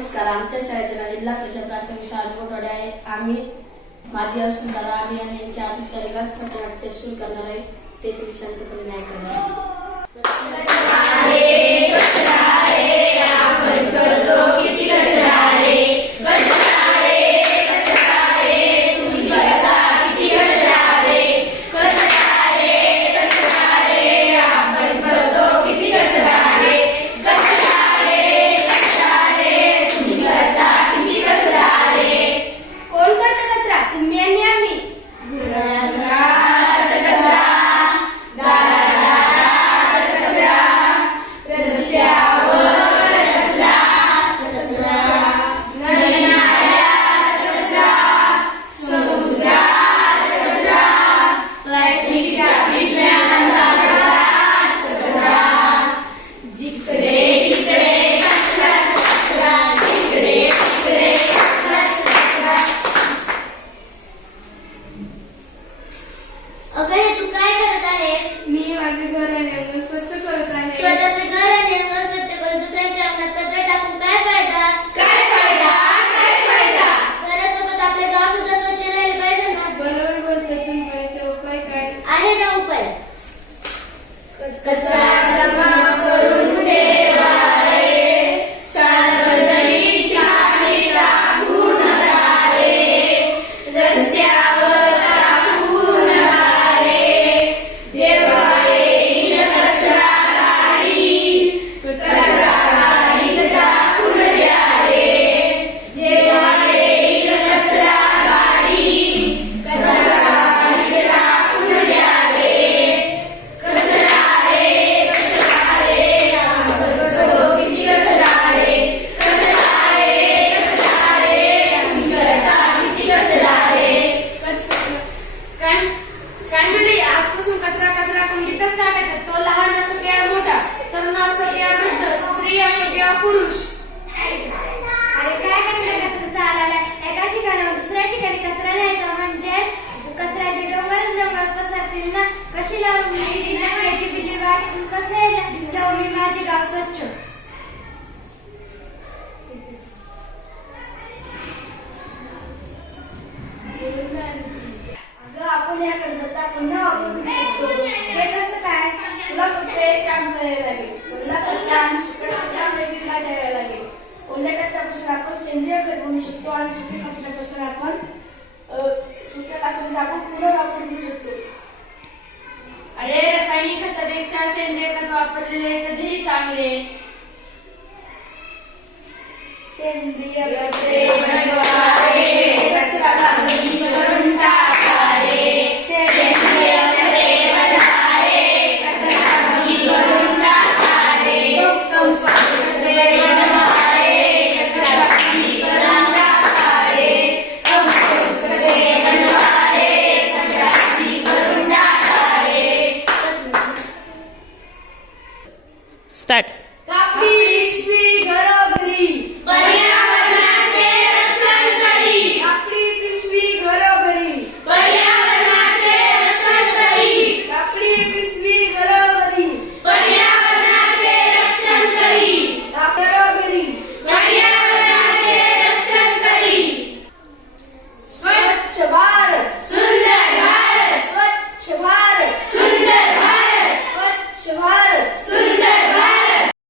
नमस्कार. आमच्या शाळेचे नाव जिल्हा परिषद प्राथमिक शाळा गोठवाडे आहे. आम्ही माझी वसुंधरा अभियान यांच्या अंतर्गत पथनाट्य सुरू करणार आहे. ते तुम्ही शांतपणे ऐकणार. तू काय करत आहेस? मी माझे घर आणि अंगण स्वच्छ करत आहे. स्वतःचे घर आणि अंगण स्वच्छ करून दुसऱ्यांच्या अंगणात कचरा टाकून काय फायदा? काय फायदा? काय फायदा? घरासोबत आपले गाव सुद्धा स्वच्छ राहिले पाहिजे ना. बरोबर बोलते तुम्ही. याचा उपाय काय आहे ना उपाय? कचरा जमा करून ठेवा रे, सार्वजनिक ठिकाणी टाकू नका रे, रस्त्यावर टाकू नका रे. जेव्हा येईल कचरा गाडी, कचरा गाडीत टाकून द्या रे. जेव्हा येईल कचरा गाडी, कचरा गाडीत टाकून द्या रे. आजपासून कचरा कचरा कुंडीतच टाकायचा. तो लहान असो किंवा मोठा, तरुण असो किंवा वृद्ध, स्त्री असो किंवा पुरुष. अरे काय कचरा चालला. एका ठिकाणावर दुसऱ्या ठिकाणी कचरा न्यायचा म्हणजे कचऱ्याचे डोंगर पसरतील ना. कशी लावून कचऱ्याची विल्हेवाट कसे ठेवू मी माझे गाव स्वच्छ. आपण या कचऱ्याचा पुन्हा वापर करू शकतो. हे कसं काय? तुला फक्त एक काम करायला लागेल. ओला कचरा आणि सुका कचरा वेगवेगळा ठेवायला लागेल. ओल्या कचऱ्यापासून आपण सेंद्रिय खत बनवू शकतो आणि सुक्या कचऱ्यापासून आपण पुनर्वापर करू शकतो. अरे रासायनिक खतापेक्षा सेंद्रिय खत वापरलेले कधीही चांगले. सेंद्रिय खते